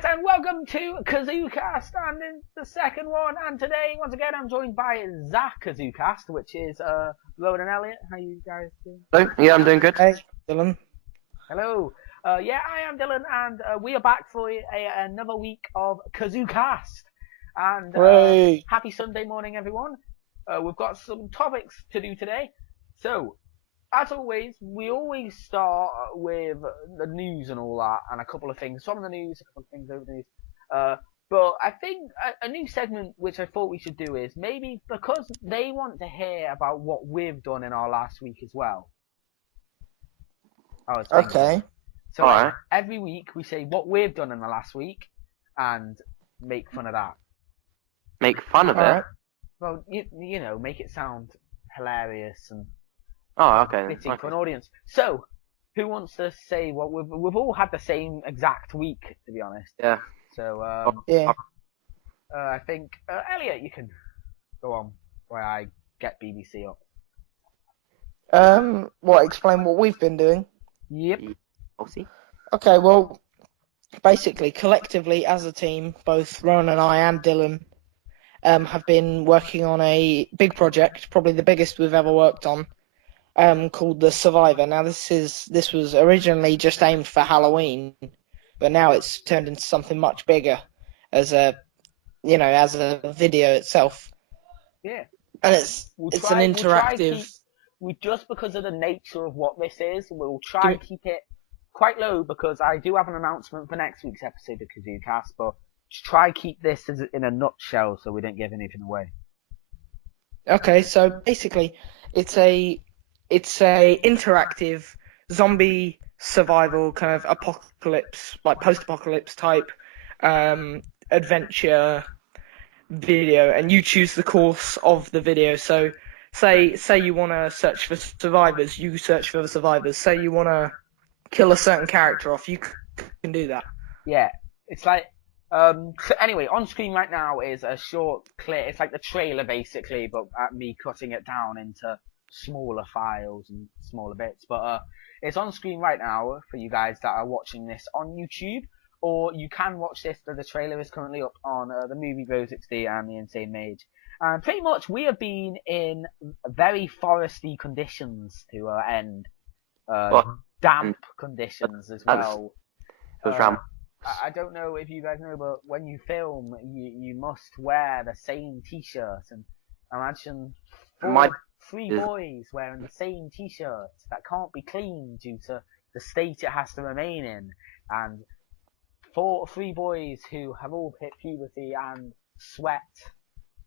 guys, and welcome to KazooCast, and in the second one. And today, once again, I'm joined by Zach KazooCast, which is Rowan and Elliot. How you guys doing? Hello. Yeah, I'm doing good. Hey, Dylan. Hello. Yeah, I am Dylan, and we are back for another week of KazooCast. And happy Sunday morning, everyone. We've got some topics to do today. So, as always, we always start with the news and all that, and a couple of things from the news, a couple of things over the news. But I think a new segment which I thought we should do is maybe because they want to hear about what we've done in our last week as well. Okay. So like, every week we say what we've done in the last week and make fun of that. Make fun of it? Well, you know, make it sound hilarious and fitting for an audience. So, who wants to say what we've all had the same exact week, to be honest. Yeah. So, yeah. I think Elliot, you can go on while I get BBC up. Explain what we've been doing? Yep. I'll see. Okay, well, basically, collectively as a team, both Rowan and I and Dylan have been working on a big project, probably the biggest we've ever worked on, called The Survivor. Now, this was originally just aimed for Halloween, but now it's turned into something much bigger as a video itself. Yeah. And it's an interactive. Just because of the nature of what this is, we'll try and keep it quite low because I do have an announcement for next week's episode of KazooCast, but just try and keep this in a nutshell so we don't give anything away. Okay, so basically, it's a interactive zombie survival kind of apocalypse, like post-apocalypse type adventure video, and you choose the course of the video. So, say you want to search for survivors, you search for the survivors. Say you want to kill a certain character off, you can do that. Yeah, it's like. So anyway, on screen right now is a short clip. It's like the trailer basically, but me cutting it down into smaller files and smaller bits. But it's on screen right now for you guys that are watching this on YouTube, or you can watch this. The trailer is currently up on the Movie Bro 60 and the Insane Mage. And pretty much we have been in very foresty conditions to end. Damp conditions as well. I don't know if you guys know, but when you film, you must wear the same T-shirt. And imagine three boys wearing the same T-shirt that can't be cleaned due to the state it has to remain in. And three boys who have all hit puberty and sweat,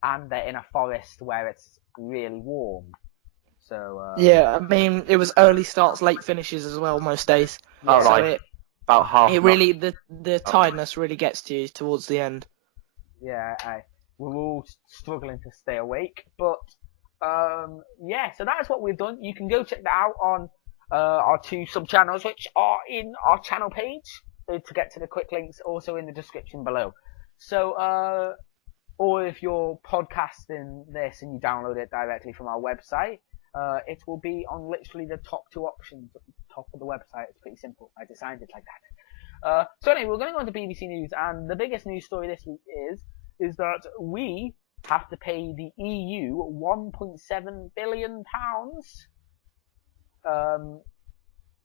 and they're in a forest where it's really warm. So yeah, I mean, it was early starts, late finishes as well most days. Yeah, so about half. It really, the tiredness really gets to you towards the end. Yeah, we're all struggling to stay awake, but yeah. So that is what we've done. You can go check that out on our two sub channels, which are in our channel page. So to get to the quick links, also in the description below. So or if you're podcasting this and you download it directly from our website, it will be on literally the top two options at the top of the website. It's pretty simple. I designed it like that. So anyway, we're going to go on to BBC News, and the biggest news story this week is that we have to pay the EU £1.7 billion.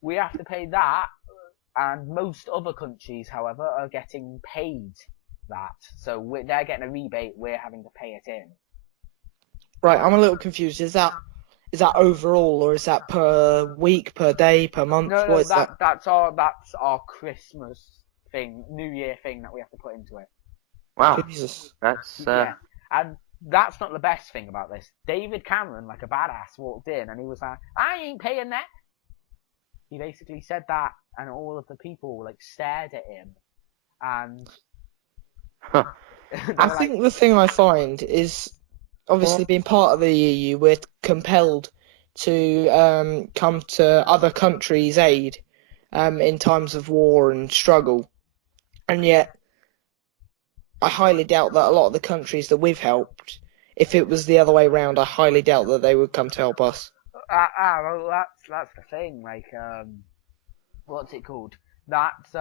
We have to pay that, and most other countries, however, are getting paid that. So they're getting a rebate, we're having to pay it in. Right, I'm a little confused. Is that overall, or is that per week, per day, per month? No, that's our Christmas thing, New Year thing that we have to put into it. Wow, Jesus. That's yeah, and that's not the best thing about this. David Cameron, like a badass, walked in and he was like, "I ain't paying that." He basically said that, and all of the people like stared at him, and I think the thing I find is, obviously, being part of the EU, we're compelled to come to other countries' aid in times of war and struggle. And yet, I highly doubt that a lot of the countries that we've helped, if it was the other way round, I highly doubt that they would come to help us. Well, that's the thing. Like, what's it called? That's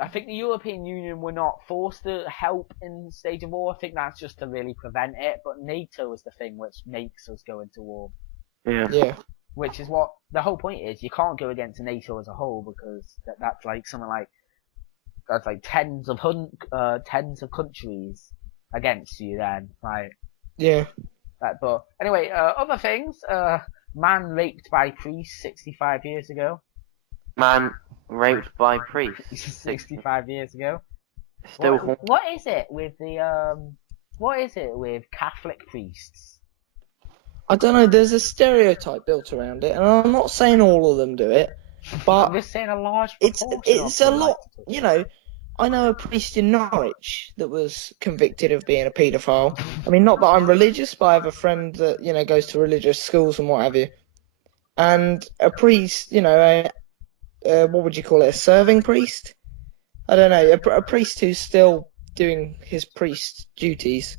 I think the European Union were not forced to help in stage of war. I think that's just to really prevent it. But NATO is the thing which makes us go into war. Yeah. Which is what the whole point is. You can't go against NATO as a whole because that's like something like that's like tens of countries against you. Then right. Yeah. But anyway, other things. Man raped by priest 65 years ago. Man raped by priests. 65 years ago. Still What is it with the what is it with Catholic priests? I don't know. There's a stereotype built around it, and I'm not saying all of them do it, I'm but just saying a large it's proportion. a lot. You know, I know a priest in Norwich that was convicted of being a paedophile. I mean, not that I'm religious, but I have a friend that goes to religious schools and what have you. And a priest, what would you call it? A serving priest? I don't know. A priest who's still doing his priest duties.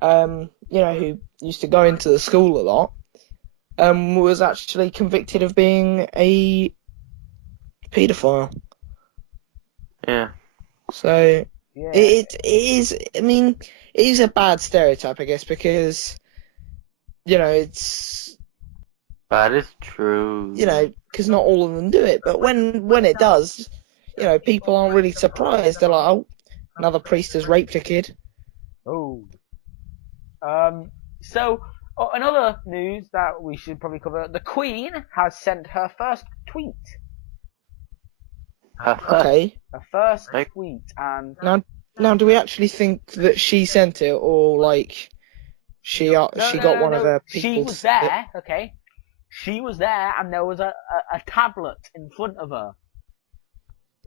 Who used to go into the school a lot, was actually convicted of being a paedophile. Yeah. So Yeah. it is. I mean, it is a bad stereotype, I guess, because it's That is true. because not all of them do it. But when it does, people aren't really surprised. They're like, oh, another priest has raped a kid. Oh. So another news that we should probably cover: the Queen has sent her first tweet. Okay. Her first Okay. tweet, and Now, do we actually think that she sent it, or like she got one of her people? She was there. Okay. She was there, and there was a tablet in front of her.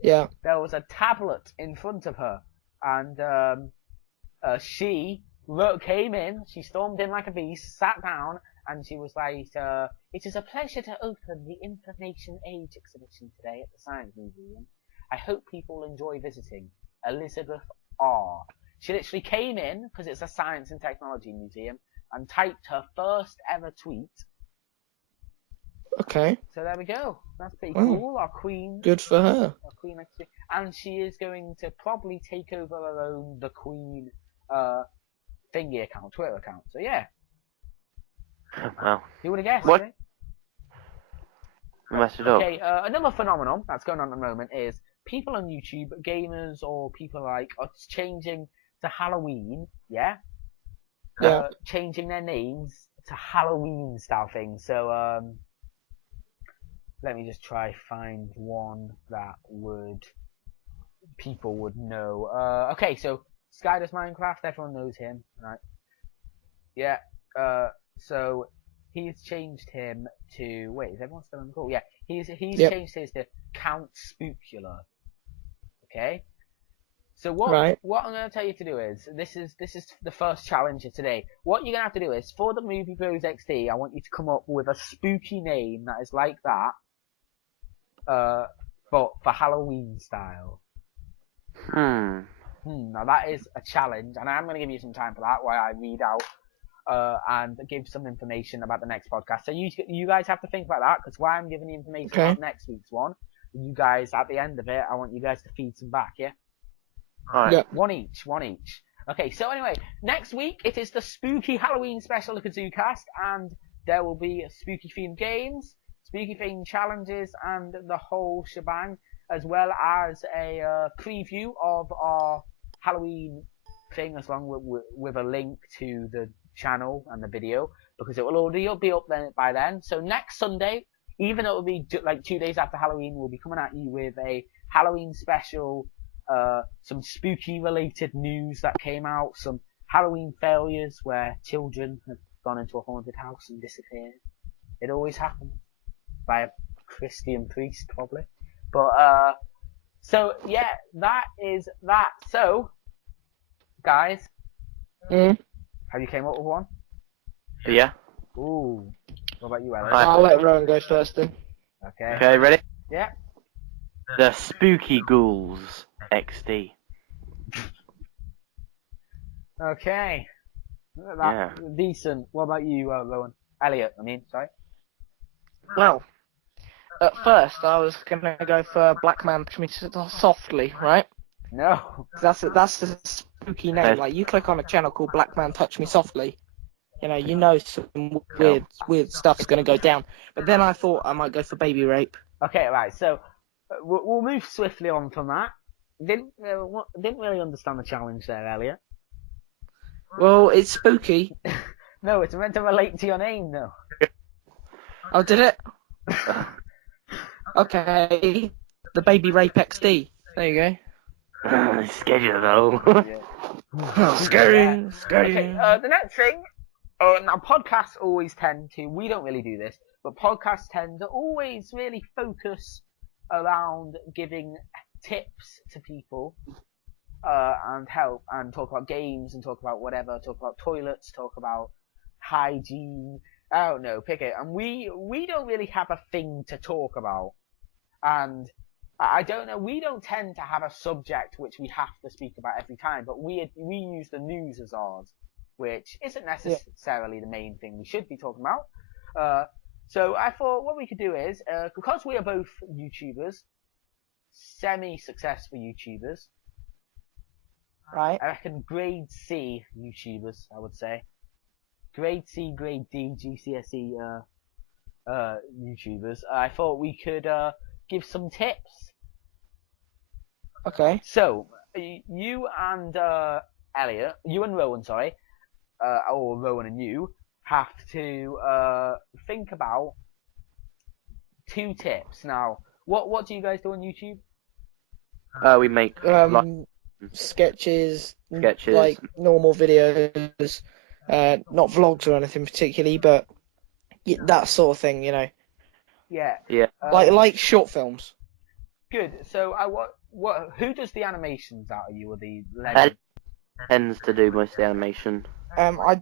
Yeah. There was a tablet in front of her, and she came in. She stormed in like a beast, sat down, and she was like, "It is a pleasure to open the Information Age exhibition today at the Science Museum. I hope people enjoy visiting. Elizabeth R." She literally came in, because it's a science and technology museum, and typed her first ever tweet. Okay. So there we go. That's pretty Wow. cool. Our Queen. Good for her. Our Queen, and she is going to probably take over her own The Queen thingy account, Twitter account. So yeah. Well, Who would have guessed? What? Eh? we messed it up. Okay, another phenomenon that's going on at the moment is people on YouTube, gamers or people like, are changing to Halloween, yeah? Yeah. Changing their names to Halloween style things. So, let me just try find one that people would know. Okay, so Sky does Minecraft, everyone knows him, right? Yeah, so he's changed him to, wait, is everyone still on the call? Yeah, he's Yep. changed his to Count Spookula. Okay? So what I'm going to tell you to do is, this is the first challenge of today. What you're going to have to do is, for the Movie Bros XD, I want you to come up with a spooky name that is like that, but for Halloween style. Now that is a challenge, and I'm going to give you some time for that while I read out and give some information about the next podcast. So you guys have to think about that, because while I'm giving you information about next week's one, you guys, at the end of it, I want you guys to feed some back, yeah? Alright. Yeah. One each. Okay, so anyway, next week it is the spooky Halloween special of KazooCast, and there will be spooky themed games, spooky themed challenges, and the whole shebang, as well as a preview of our Halloween thing, as long with a link to the channel and the video, because it will already be up then by then. So next Sunday, even though it will be like 2 days after Halloween, we'll be coming at you with a Halloween special, some spooky related news that came out, some Halloween failures where children have gone into a haunted house and disappeared. It always happens by a Christian priest, probably. But so yeah, that is that. So guys, have you came up with one? Yeah. Ooh. What about you, Alex? I'll let Rowan go first then. Okay. Okay, ready? Yeah. The Spooky Ghouls XD. Okay. That's decent. What about you, Rowan? Elliot, I mean, sorry. Well, at first I was gonna go for Black Man Touch Me Softly, right? No. 'Cause that's a spooky name. Like, you click on a channel called Black Man Touch Me Softly, you know some weird stuff's gonna go down. But then I thought I might go for Baby Rape. Okay, right. So we'll move swiftly on from that. Didn't really understand the challenge there, Elliot. Well, it's spooky. No, it's meant to relate to your name, though. Oh, did it? Okay. The Baby Rape XD. There you Schedule though. go. Scary. Okay, the next thing, now podcasts always tend to, we don't really do this, but podcasts tend to always really focus around giving tips to people, and help, and talk about games, and talk about whatever, talk about toilets, talk about hygiene, I don't know, pick it. And we don't really have a thing to talk about. And I don't know, we don't tend to have a subject which we have to speak about every time, but we use the news as ours, which isn't necessarily the main thing we should be talking about. So I thought what we could do is, because we are both YouTubers, semi-successful YouTubers, Right. I reckon grade C YouTubers, I would say. Grade C, grade D, GCSE YouTubers. I thought we could give some tips. Okay. So, you and Elliot, you and Rowan, sorry, or Rowan and you, have to think about 2 tips. Now, what do you guys do on YouTube? We make Sketches, Sketches. like normal videos, not vlogs or anything particularly, but that sort of thing, Yeah. Yeah. like short films. Good. So, who does the animations out of you, or the Ed legend? tends to do most of the animation. I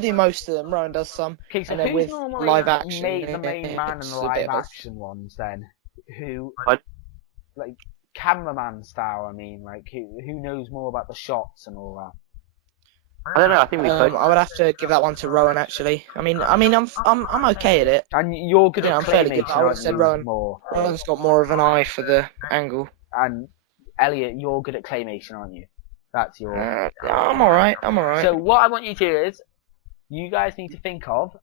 do most of them. Rowan does some. Okay, so And then who's with normally live action, the main man in it's the a live bit of both. action ones then? Who, What? like, cameraman style, I mean, like, who knows more about the shots and all that? I don't know. I think we both. I would have to give that one to Rowan actually. I mean, I'm okay at it. And you're good at I'm fairly good. claymation, I would have aren't said you, Rowan. more? Rowan's got more of an eye for the angle. And Elliot, you're good at claymation, aren't you? That's your... I'm alright. So what I want you to do is, you guys need to think of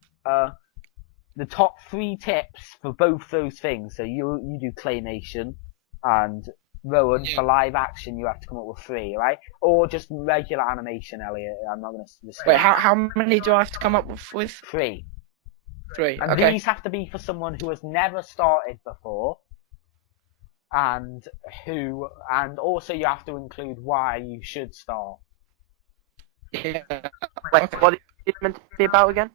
the top 3 tips for both those things. So you do claymation, and Rowan, for live action, you have to come up with 3, right? Or just regular animation, Elliot. I'm not going to... Wait, how many do I have to come up with? 3. 3. And Okay. these have to be for someone who has never started before, and also you have to include why you should start. Yeah. Wait, Okay. what is it meant to be about again?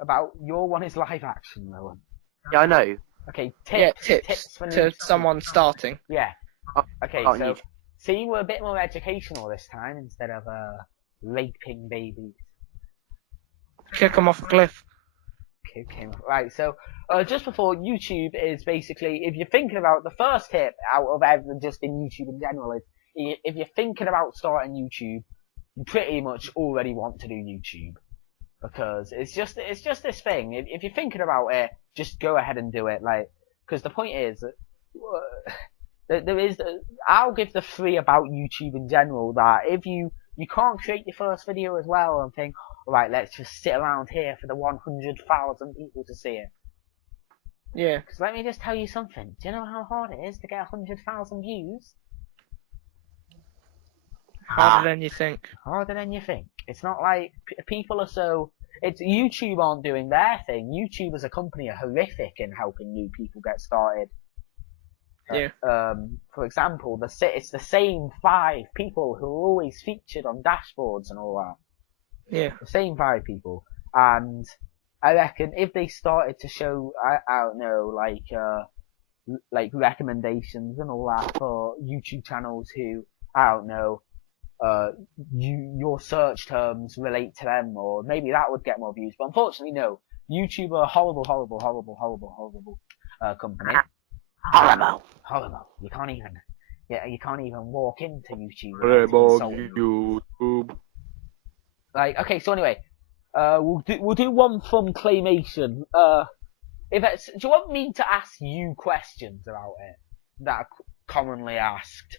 About your one is live action, Rowan. Yeah, I know. Okay, Yeah, tips. tips for to new someone starting. Yeah. Oh, Okay, oh, so neat. see, we're a bit more educational this time instead of raping babies. Kick them off a cliff. Okay, right. So just before, YouTube is basically, if you're thinking about the first tip out of everything, just in YouTube in general, is if you're thinking about starting YouTube, you pretty much already want to do YouTube, because it's just this thing. If you're thinking about it, just go ahead and do it. Like, because the point is, there is. I'll give the 3 about YouTube in general, that if you can't create your first video as well and think, alright, let's just sit around here for the 100,000 people to see it. Yeah. Because let me just tell you something. Do you know how hard it is to get 100,000 views? Harder than you think. Harder than you think. It's not like people are so... YouTube aren't doing their thing. YouTube as a company are horrific in helping new people get started. Yeah. For example, it's the same 5 people who are always featured on dashboards and all that. Yeah. The same 5 people. And I reckon if they started to show, I don't know, like recommendations and all that for YouTube channels who, I don't know, your search terms relate to them, or maybe that would get more views. But unfortunately, no. YouTube are a horrible company. Horrible. You can't even walk into YouTube. without being insulted. YouTube. Like, okay, so anyway, we'll do one from claymation. do you want me to ask you questions about it that are commonly asked?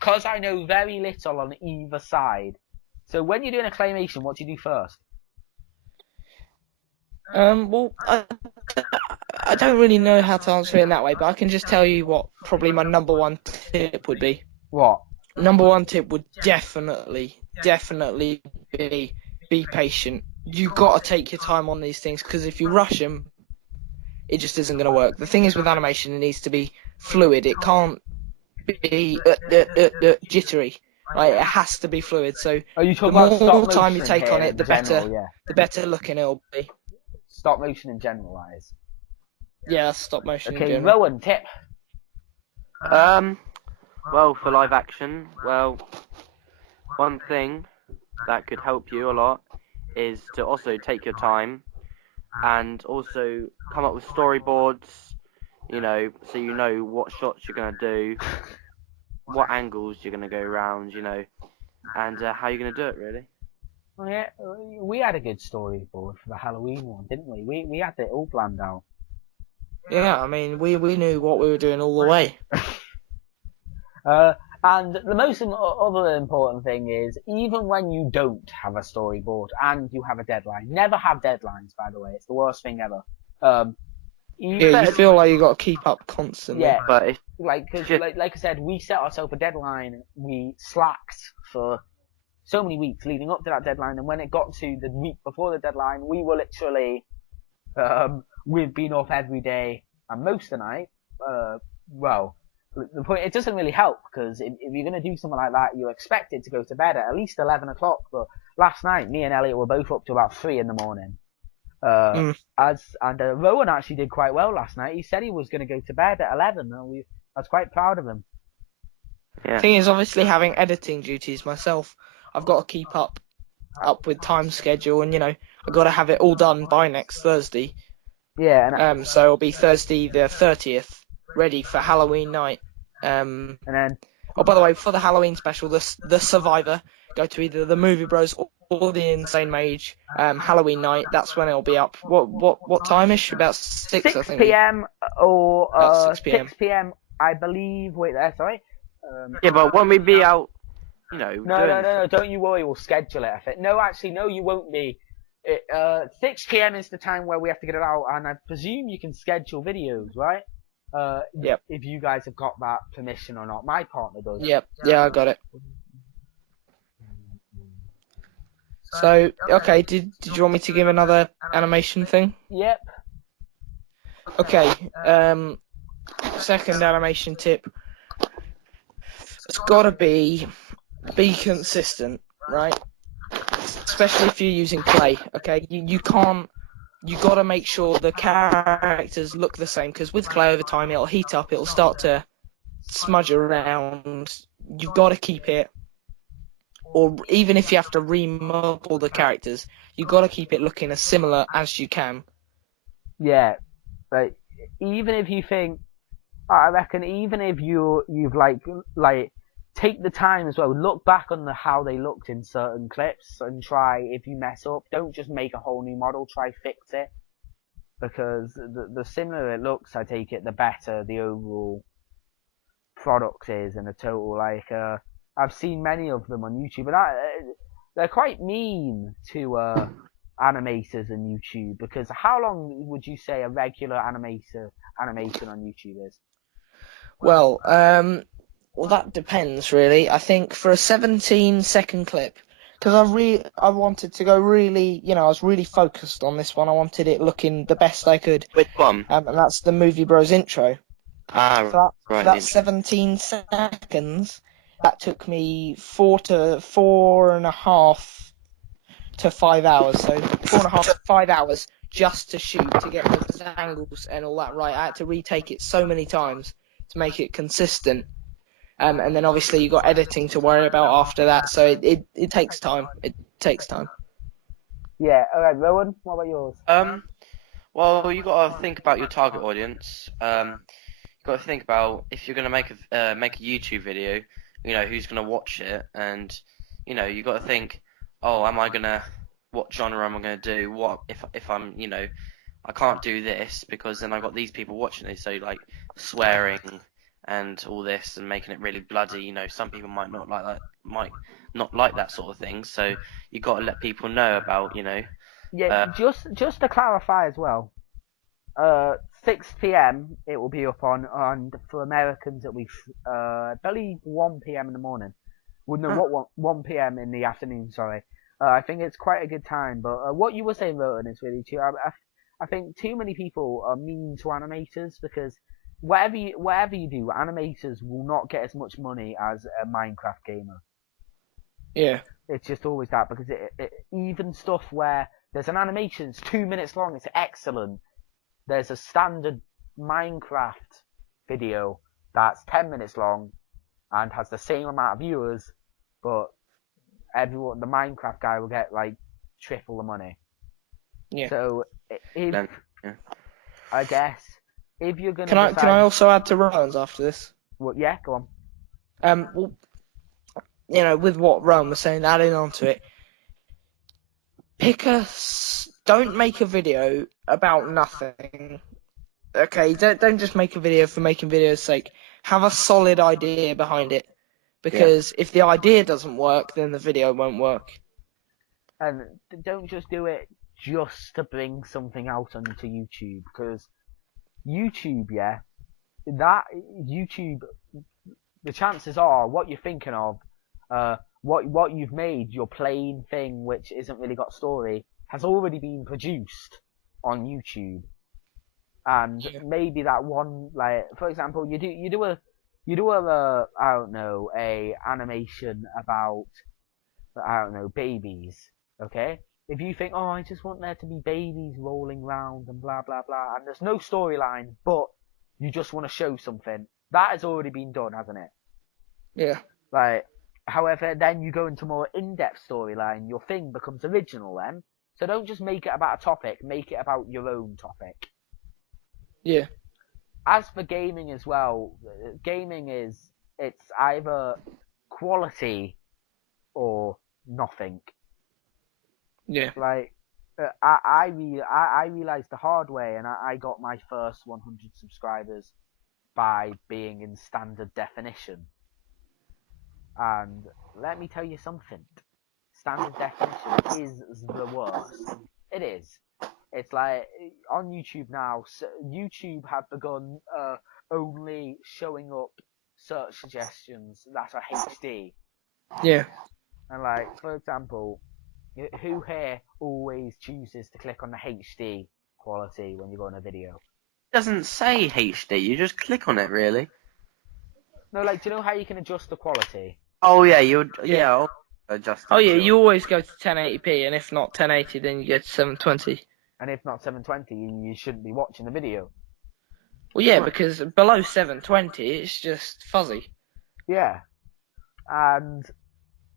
Because I know very little on either side. So when you're doing a claymation, what do you do first? Well, I don't really know how to answer it in that way, but I can just tell you what probably my number one tip would be. What? Number one tip would definitely be patient. You got to take your time on these things, because if you rush them, it just isn't going to work. The thing is with animation, it needs to be fluid. It can't be jittery. Right? It has to be fluid. So Are you the talking about stop more time you motion take here on it, in the general, better. yeah. The better looking it'll be. Stop motion in general, that is. Yeah, that's stop motion in Okay, general. Rowan, tip. Well, for live action, well, one thing that could help you a lot is to also take your time and also come up with storyboards, so you know what shots you're going to do, what angles you're going to go around, and how you're going to do it, really. Oh, yeah, we had a good storyboard for the Halloween one, didn't we? We had it all planned out. Yeah, I mean, we knew what we were doing all the way. And the most other important thing is, even when you don't have a storyboard and you have a deadline, never have deadlines, by the way. It's the worst thing ever. Yeah, you feel like you got to keep up constantly. Yeah, But it's like I said, we set ourselves a deadline. We slacked for so many weeks leading up to that deadline, and when it got to the week before the deadline, we were literally we've been off every day and most of the night. Well, the point, it doesn't really help, because if you're going to do something like that, you're expected to go to bed at least 11 o'clock. But last night, me and Elliot were both up to about 3 in the morning. Rowan actually did quite well last night. He said he was going to go to bed at 11, and I was quite proud of him. yeah. Thing is, obviously having editing duties myself, I've got to keep up with time schedule, and I've got to have it all done by next Thursday. Yeah, and So it'll be Thursday the 30th, ready for Halloween night. and then Oh, by the way, for the Halloween special, the Survivor, go to either the Movie Bros or the Insane Mage. Halloween night, that's when it'll be up. What time-ish? About 6, I think. p.m. or About 6 p.m. 6 p.m. I believe. Wait there, sorry. Yeah, but won't we be out, No, don't you worry, we'll schedule it, I think. No, actually, no, you won't be. 6 p.m. is the time where we have to get it out, and I presume you can schedule videos, right? Yep. If you guys have got that permission or not. My partner does. Yep, yeah, I got it. So, okay, did you want me to give another animation thing? Yep. Okay, second animation tip. It's got to be consistent, right? Especially if you're using clay, okay? You can't, you got to make sure the characters look the same, because with clay over time it'll heat up, it'll start to smudge around. You've got to keep it, or even if you have to remodel the characters, you've got to keep it looking as similar as you can. Yeah, but even if you think, I reckon, even if you've like take the time as well, look back on how they looked in certain clips and try, if you mess up, don't just make a whole new model, try fix it, because the similar it looks, I take it, the better the overall product is, and the total, I've seen many of them on YouTube, and they're quite mean to animators on YouTube, because how long would you say a regular animation on YouTube is? Well, that depends really. I think for a 17-second clip, because I wanted to go really, I was really focused on this one. I wanted it looking the best I could. Which one? And that's the Movie Bros intro. Right. For that 17 seconds, that took me 4.5 to 5 hours. So 4.5 to 5 hours just to shoot, to get those angles and all that right. I had to retake it so many times to make it consistent. And then obviously you got editing to worry about after that, so it takes time. It takes time. Yeah. Alright, Rowan, what about yours? Well, you got to think about your target audience. You got to think about, if you're gonna make a YouTube video, who's gonna watch it, and you got to think, oh, what genre am I gonna do? What if I'm I can't do this because then I've got these people watching it, so like swearing and all this and making it really bloody. You know, some people might not like that, might not like that sort of thing. So you got to let people know about, Yeah, just to clarify as well. 6 p.m. it will be up on, and for Americans it'll be, I believe 1 p.m. in the morning. Well, no, what 1 p.m. in the afternoon. Sorry. I think it's quite a good time. But what you were saying, Rowan, is really true. I think too many people are mean to animators because whatever you do, animators will not get as much money as a Minecraft gamer. Yeah. It's just always that because even stuff where there's an animation, it's 2 minutes long, it's excellent. There's a standard Minecraft video that's 10 minutes long and has the same amount of viewers, but the Minecraft guy will get like triple the money. Yeah. So if I guess if you're gonna Can I also add to Rowan's after this? Well, yeah, go on. Well, with what Rowan was saying, adding on to it, don't make a video about nothing. Okay, don't just make a video for making video's sake. Have a solid idea behind it, because if the idea doesn't work, then the video won't work. And don't just do it just to bring something out onto YouTube, because YouTube, the chances are what you're thinking of, what you've made, your plain thing which isn't really got story, has already been produced on YouTube. And maybe that one, like, for example, you do a I don't know, a animation about, I don't know, babies, okay? If you think, oh, I just want there to be babies rolling around and blah blah blah, and there's no storyline, but you just want to show something, that has already been done, hasn't it? Yeah. Like, however, then you go into more in-depth storyline, your thing becomes original then. So don't just make it about a topic, make it about your own topic. Yeah. As for gaming as well, it's either quality or nothing. Yeah. Like, I realized the hard way, and I got my first 100 subscribers by being in standard definition. And let me tell you something. Standard definition is the worst. It is. It's like, on YouTube now, YouTube have begun only showing up search suggestions that are HD. Yeah. And like, for example, who here always chooses to click on the HD quality when you go on a video? It doesn't say HD, you just click on it, really. No, like, do you know how you can adjust the quality? Oh yeah, I'll adjust it. Oh yeah, you always go to 1080p, and if not 1080, then you go to 720. And if not 720, you shouldn't be watching the video. Well, yeah, because below 720, it's just fuzzy. Yeah. And,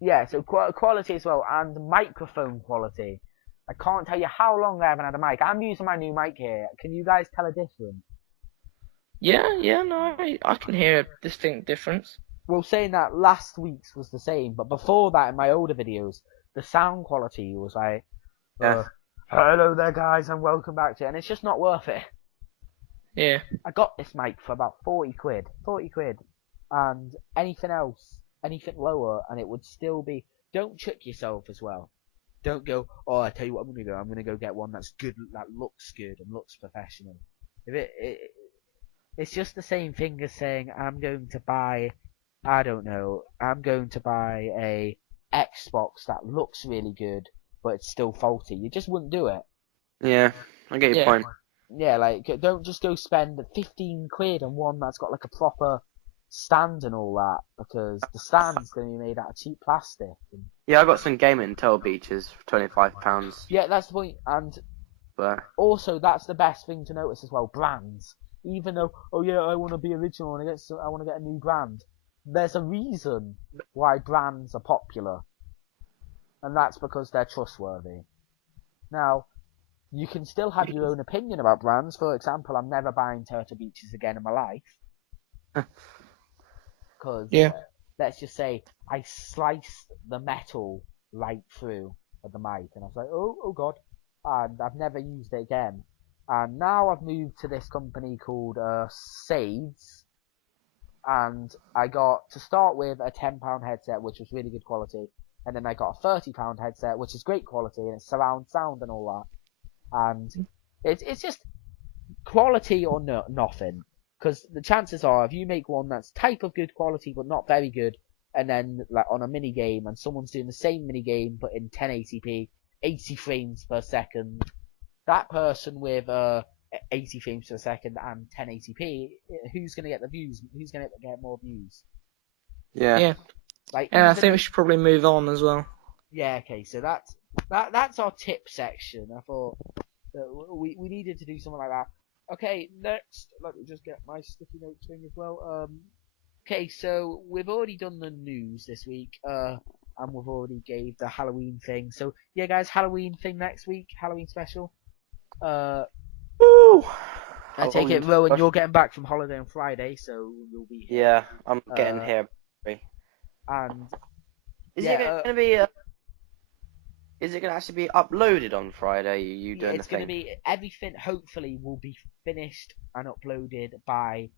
yeah, so quality as well, and microphone quality. I can't tell you how long I haven't had a mic. I'm using my new mic here. Can you guys tell a difference? Yeah, no, I can hear a distinct difference. Well, saying that, last week's was the same, but before that, in my older videos, the sound quality was like, hello there, guys, and welcome back to it, and it's just not worth it. Yeah. I got this mic for about 40 quid, and anything else, anything lower, and it would still be, don't trick yourself as well. Don't go, oh, I tell you what I'm going to go get one that's good, that looks good and looks professional. It's just the same thing as saying, I'm going to buy a Xbox that looks really good, but it's still faulty. You just wouldn't do it. Yeah, I get your point. Yeah, like, don't just go spend 15 quid on one that's got like a proper stand and all that, because the stand's going to be made out of cheap plastic. Yeah, I got some gaming Turtle Beaches for £25. Yeah, that's the point. And also, that's the best thing to notice as well, brands. Even though, oh yeah, I want to be original and I want to get a new brand. There's a reason why brands are popular. And that's because they're trustworthy. Now, you can still have your own opinion about brands. For example, I'm never buying Turtle Beaches again in my life. Because, let's just say, I sliced the metal right through at the mic. And I was like, oh god. And I've never used it again. And now I've moved to this company called Sades, and I got to start with a £10 headset, which was really good quality, and then I got a £30 headset, which is great quality, and it's surround sound and all that. And it's just quality or nothing, because the chances are if you make one that's type of good quality but not very good, and then like on a mini game and someone's doing the same mini game but in 1080p, 80 frames per second, that person with 80 frames per second and 1080p, who's gonna get the views? Who's gonna get more views? Yeah. Like, I think we should probably move on as well. Yeah, okay, so that's our tip section. I thought that we needed to do something like that. Okay, next, let me just get my sticky notes thing as well. Okay, so we've already done the news this week, and we've already gave the Halloween thing. So yeah, guys, Halloween thing next week, Halloween special. Woo! I take it, Rowan, you're getting back from holiday on Friday, so you'll be here. Yeah, I'm getting here. And Is it going to be? Is it going to actually be uploaded on Friday? Are you doing it's the thing? going to be, everything hopefully will be finished and uploaded by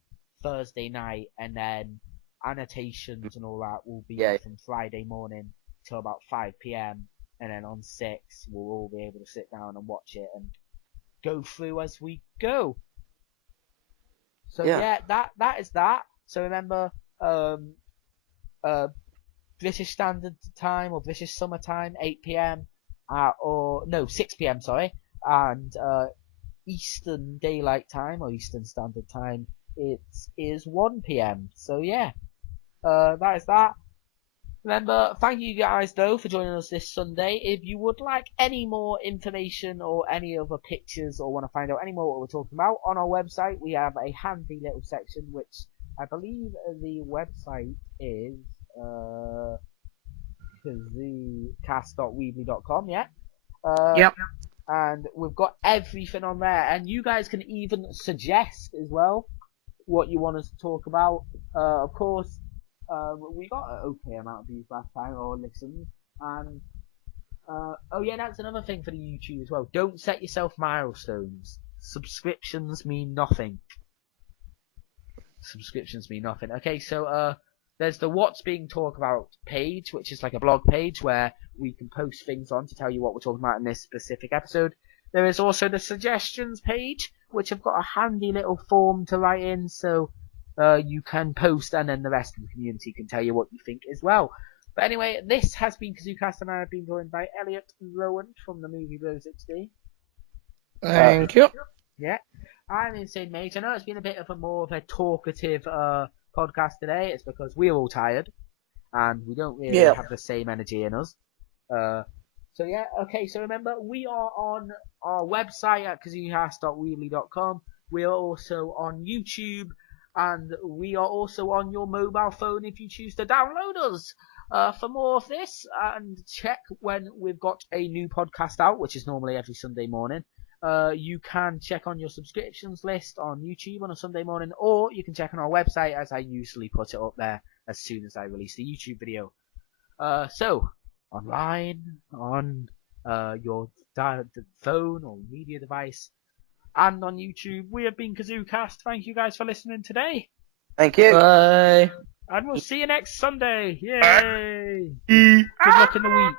Thursday night, and then annotations and all that will be from Friday morning till about 5 p.m. and then on 6 we'll all be able to sit down and watch it and go through as we go. So yeah, that is that. So remember, British Standard Time or British Summer Time, 8 p.m. 6 p.m. sorry, and Eastern Daylight Time or Eastern Standard Time, it is 1 p.m. So yeah, that is that. Remember, thank you guys though for joining us this Sunday. If you would like any more information or any other pictures or want to find out any more what we're talking about, on our website we have a handy little section which I believe the website is kazoocast.weebly.com, yeah? Yep. And we've got everything on there, and you guys can even suggest as well what you want us to talk about. Of course, we got an okay amount of views last time, or listens, and oh yeah, that's another thing for the YouTube as well. Don't set yourself milestones. Subscriptions mean nothing. Okay, so there's the What's Being Talked About page, which is like a blog page where we can post things on to tell you what we're talking about in this specific episode. There is also the suggestions page, which have got a handy little form to write in, so you can post, and then the rest of the community can tell you what you think as well. But anyway, this has been KazooCast, and I have been joined by Elliot and Rowan from the Movie Bros XD. Thank you. Yeah, I'm Insane Mate. I know it's been a bit of a more of a talkative podcast today. It's because we're all tired, and we don't really have the same energy in us. So yeah, okay, so remember, we are on our website at kazoocast.weebly.com. We are also on YouTube, and we are also on your mobile phone if you choose to download us. For more of this, and check when we've got a new podcast out, which is normally every Sunday morning. You can check on your subscriptions list on YouTube on a Sunday morning, or you can check on our website, as I usually put it up there as soon as I release the YouTube video. So, online, on your phone or media device, and on YouTube, we have been KazooCast. Thank you guys for listening today. Thank you. Bye. And we'll see you next Sunday. Yay! Good luck in the week.